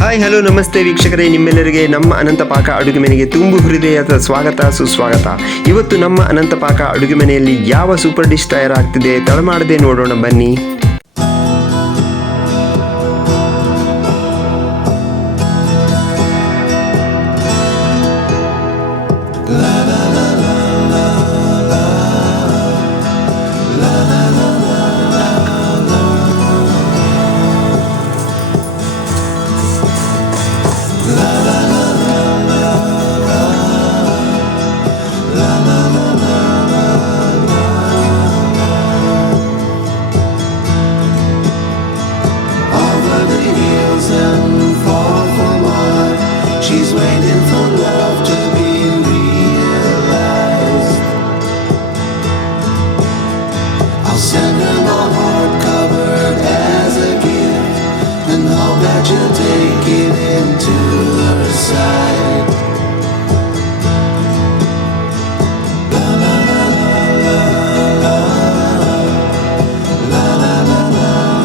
Hi hello ನಮಸ್ತೆ ವೀಕ್ಷಕರೇ, ನಿಮ್ಮೆಲ್ಲರಿಗೆ ನಮ್ಮ ಅನಂತ ಪಾಕ ಅಡುಗೆ ಮನೆಗೆ ತುಂಬು ಹೃದಯದ ಸ್ವಾಗತ ಸುಸ್ವಾಗತ. ಇವತ್ತು ನಮ್ಮ ಅನಂತ ಪಾಕ ಅಡುಗೆ ಮನೆಯಲ್ಲಿ ಯಾವ ಸೂಪರ್ ಡಿಶ್ ತಯಾರಾಗ್ತಿದೆ ತಡ ಮಾಡದೆ ನೋಡೋಣ ಬನ್ನಿ. She's waiting for love to be realized. I'll send her my heart covered as a gift, and hope that you'll take it into her side. La la la la la la la la la la la.